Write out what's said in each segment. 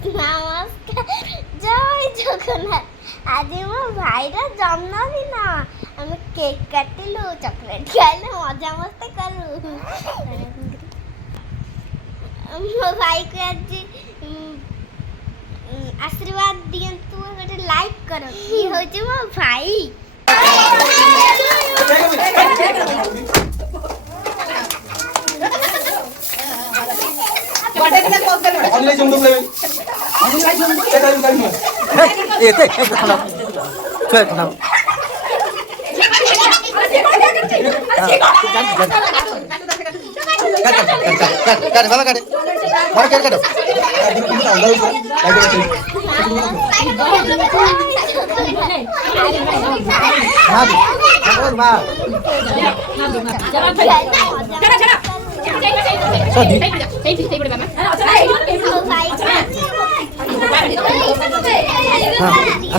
নমস্কার, জয় জগন্নাথ। আজি মো ভাইরা জন্মদিন, আমি কেক কাটিলু, চকলেট খাইলু, মজা মস্তি কলু। ମୋ ଭାଇକୁ ଆଜି ଆଶୀର୍ବାଦ ଦିଅନ୍ତୁ, ଗୋଟେ ଲାଇକ୍ କରନ୍ତୁ। ଇଏ ହେଉଛି ମୋ ଭାଇ। बाबा काटे बाबा केक काटो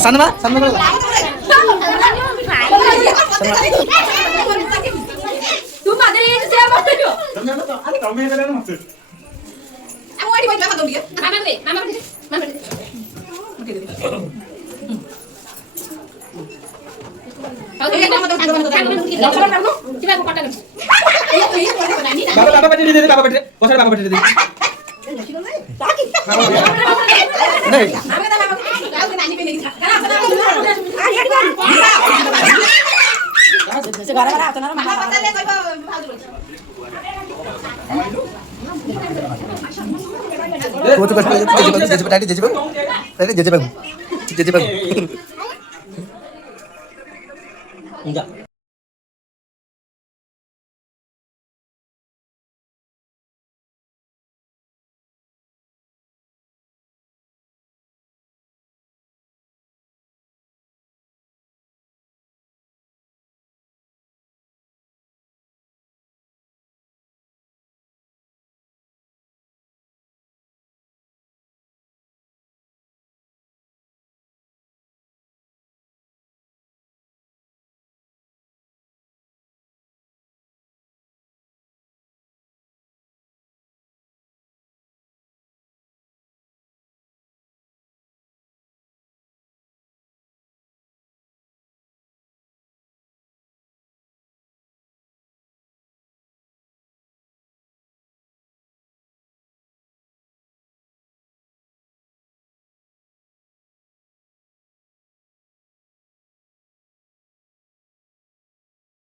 सनमा सनमा तू मादर ये से बात करो अरे तंबी करे ना मत अब वाडी वाडी मामा दोंगे मामा दे ओके मामा दो किबा को काटा बाबा पट्टी दे बाबा पट्टी बस बाबा पट्टी दे नहीं मामा दा मामा को नानी पे नहीं था से घर घर आता ना मामा पता ले कोई भाग वो तो बस जेजे बैठ जेजे बैठ जा